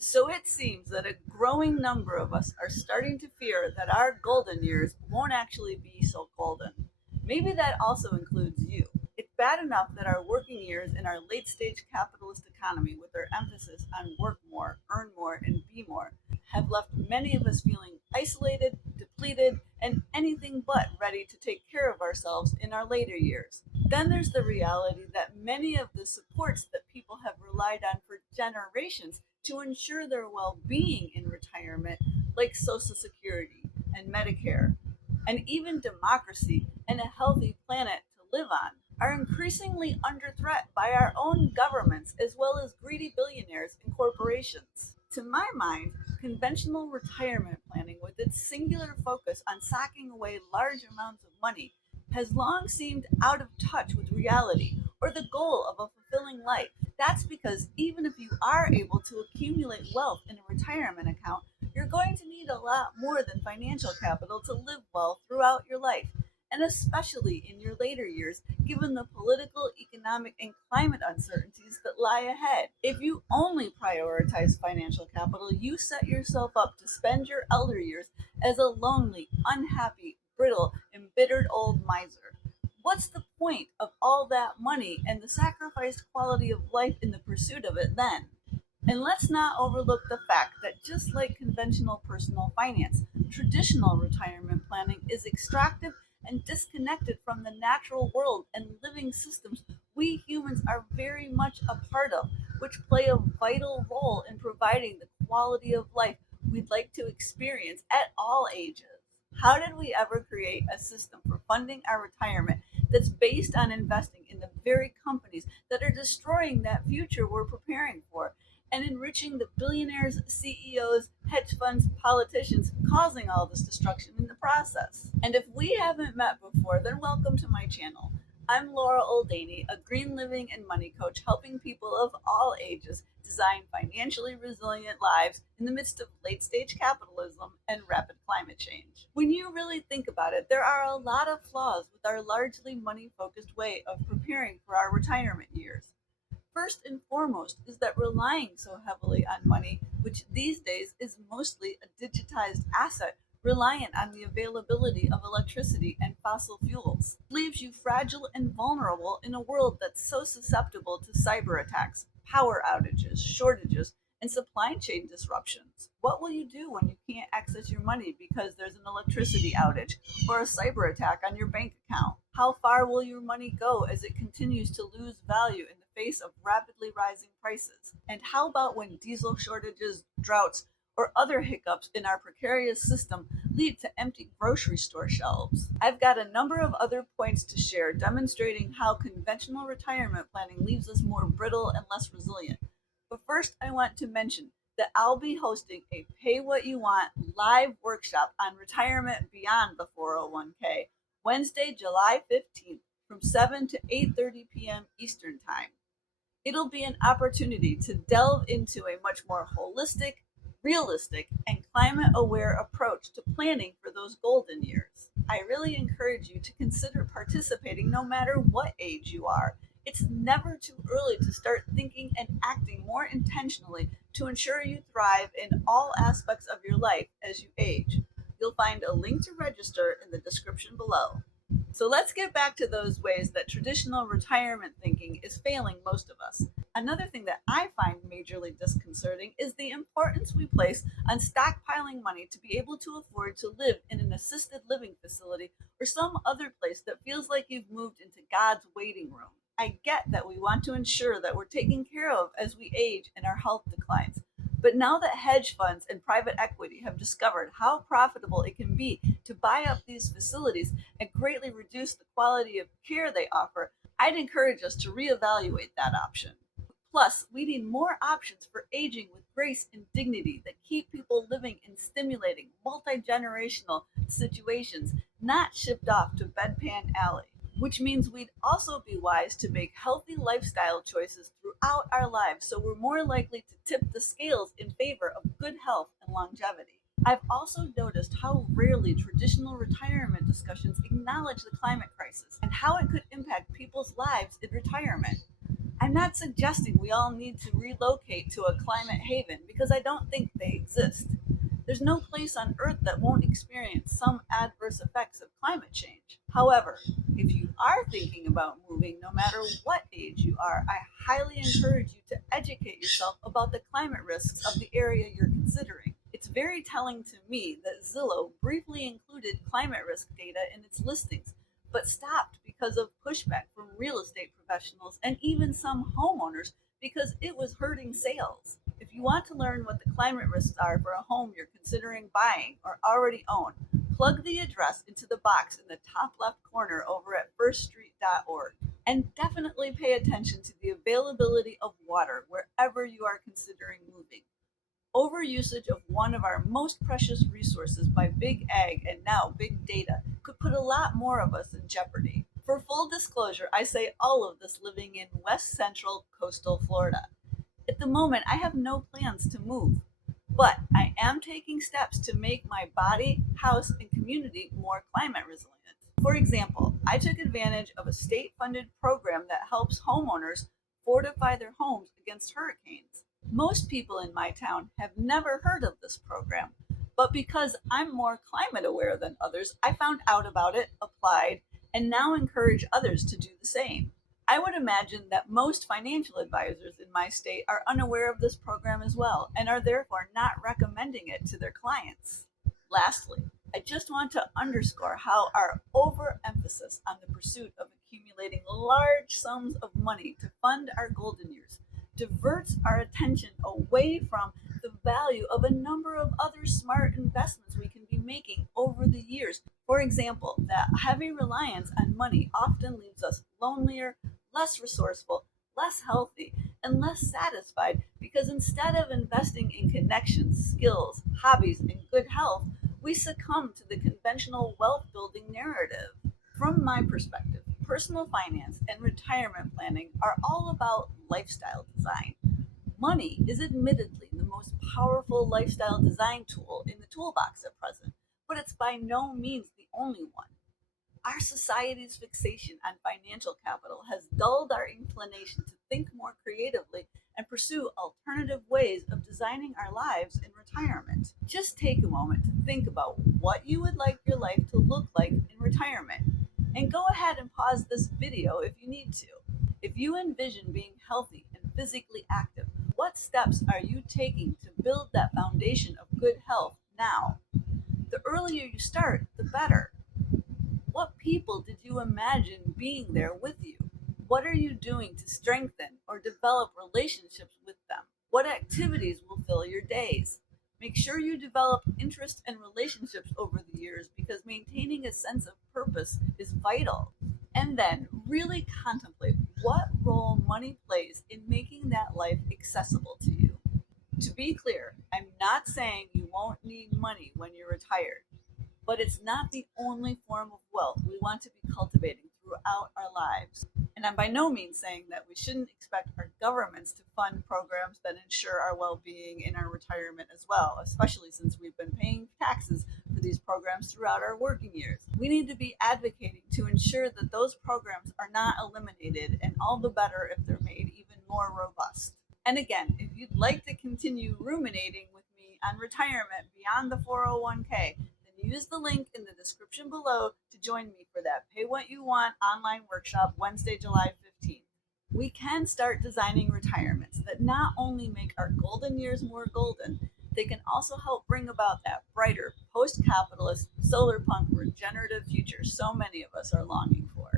So it seems that a growing number of us are starting to fear that our golden years won't actually be so golden. Maybe that also includes you. It's bad enough that our working years in our late stage capitalist economy, with their emphasis on work more, earn more, and be more, have left many of us feeling isolated, depleted, and anything but ready to take care of ourselves in our later years. Then there's the reality that many of the supports that people have relied on for generations to ensure their well being in retirement, like Social Security and Medicare, and even democracy and a healthy planet to live on, are increasingly under threat by our own governments as well as greedy billionaires and corporations. To my mind, conventional retirement planning, with its singular focus on socking away large amounts of money, has long seemed out of touch with reality or the goal of a fulfilling life. That's because even if you are able to accumulate wealth in a retirement account, you're going to need a lot more than financial capital to live well throughout your life, and especially in your later years, given the political, economic, and climate uncertainties that lie ahead. If you only prioritize financial capital, you set yourself up to spend your elder years as a lonely, unhappy, brittle, embittered old miser. What's the point of all that money and the sacrificed quality of life in the pursuit of it then? And let's not overlook the fact that just like conventional personal finance, traditional retirement planning is extractive and disconnected from the natural world and living systems we humans are very much a part of, which play a vital role in providing the quality of life we'd like to experience at all ages. How did we ever create a system for funding our retirement that's based on investing in the very companies that are destroying that future we're preparing for and enriching the billionaires, CEOs, hedge funds, politicians, causing all this destruction in the process? And if we haven't met before, then welcome to my channel. I'm Laura Oldaney, a green living and money coach helping people of all ages design financially resilient lives in the midst of late stage capitalism and rapid climate change. When you really think about it, there are a lot of flaws with our largely money focused way of preparing for our retirement years. First and foremost is that relying so heavily on money, which these days is mostly a digitized asset reliant on the availability of electricity and fossil fuels, leaves you fragile and vulnerable in a world that's so susceptible to cyber attacks, power outages, shortages, and supply chain disruptions. What will you do when you can't access your money because there's an electricity outage or a cyber attack on your bank account? How far will your money go as it continues to lose value in the face of rapidly rising prices? And how about when diesel shortages, droughts, or other hiccups in our precarious system lead to empty grocery store shelves? I've got a number of other points to share demonstrating how conventional retirement planning leaves us more brittle and less resilient. But first, I want to mention that I'll be hosting a Pay What You Want live workshop on retirement beyond the 401k Wednesday, July 15th from 7 to 8:30 p.m. Eastern Time. It'll be an opportunity to delve into a much more holistic, realistic, and climate aware approach to planning for those golden years. I really encourage you to consider participating no matter what age you are. It's never too early to start thinking and acting more intentionally to ensure you thrive in all aspects of your life as you age. You'll find a link to register in the description below. So let's get back to those ways that traditional retirement thinking is failing most of us. Another thing that I find majorly disconcerting is the importance we place on stockpiling money to be able to afford to live in an assisted living facility or some other place that feels like you've moved into God's waiting room. I get that we want to ensure that we're taken care of as we age and our health declines. But now that hedge funds and private equity have discovered how profitable it can be to buy up these facilities and greatly reduce the quality of care they offer, I'd encourage us to reevaluate that option. Plus, we need more options for aging with grace and dignity that keep people living in stimulating, multi generational situations, not shipped off to Bedpan Alley. Which means we'd also be wise to make healthy lifestyle choices throughout our lives so we're more likely to tip the scales in favor of good health and longevity. I've also noticed how rarely traditional retirement discussions acknowledge the climate crisis and how it could impact people's lives in retirement. I'm not suggesting we all need to relocate to a climate haven because I don't think they exist. There's no place on Earth that won't experience some adverse effects of climate change. However, if you are thinking about moving, no matter what age you are, I highly encourage you to educate yourself about the climate risks of the area you're considering. It's very telling to me that Zillow briefly included climate risk data in its listings, but stopped because of pushback from real estate professionals and even some homeowners because it was hurting sales. If you want to learn what the climate risks are for a home you're considering buying or already own, plug the address into the box in the top left corner over at firststreet.org. And definitely pay attention to the availability of water wherever you are considering moving. Overusage of one of our most precious resources by big ag and now big data could put a lot more of us in jeopardy. For full disclosure, I say all of this living in west central coastal Florida. At the moment, I have no plans to move, but I am taking steps to make my body, house, and community more climate resilient. For example, I took advantage of a state funded program that helps homeowners fortify their homes against hurricanes. Most people in my town have never heard of this program, but because I'm more climate aware than others, I found out about it, applied, and now encourage others to do the same. I would imagine that most financial advisors in my state are unaware of this program as well and are therefore not recommending it to their clients. Lastly, I just want to underscore how our overemphasis on the pursuit of accumulating large sums of money to fund our golden years diverts our attention away from the value of a number of other smart investments we can be making over the years. For example, that heavy reliance on money often leaves us lonelier, less resourceful, less healthy, and less satisfied because instead of investing in connections, skills, hobbies, and good health, we succumb to the conventional wealth building narrative. From my perspective, personal finance and retirement planning are all about lifestyle design. Money is admittedly the most powerful lifestyle design tool in the toolbox at present, but it's by no means the only one. Our society's fixation on financial capital has dulled our inclination to think more creatively and pursue alternative ways of designing our lives in retirement. Just take a moment to think about what you would like your life to look like in retirement. And go ahead and pause this video if you need to. If you envision being healthy and physically active, what steps are you taking to build that foundation of good health now? The earlier you start, the better. What people did you imagine being there with you? What are you doing to strengthen or develop relationships with them? What activities will fill your days? Make sure you develop interest and relationships over the years because maintaining a sense of purpose is vital. And then really contemplate what role money plays in making that life accessible to you. To be clear, I'm not saying you won't need money when you're retired, but it's not the only form of wealth we want to be cultivating throughout our lives. And I'm by no means saying that we shouldn't expect our governments to fund programs that ensure our well being in our retirement as well, especially since we've been paying taxes for these programs throughout our working years. We need to be advocating to ensure that those programs are not eliminated, and all the better if they're made even more robust. And again, if you'd like to continue ruminating with me on retirement beyond the 401k, use the link in the description below to join me for that Pay What You Want online workshop Wednesday, July 15th. We can start designing retirements that not only make our golden years more golden, they can also help bring about that brighter, post capitalist, solar punk, regenerative future so many of us are longing for.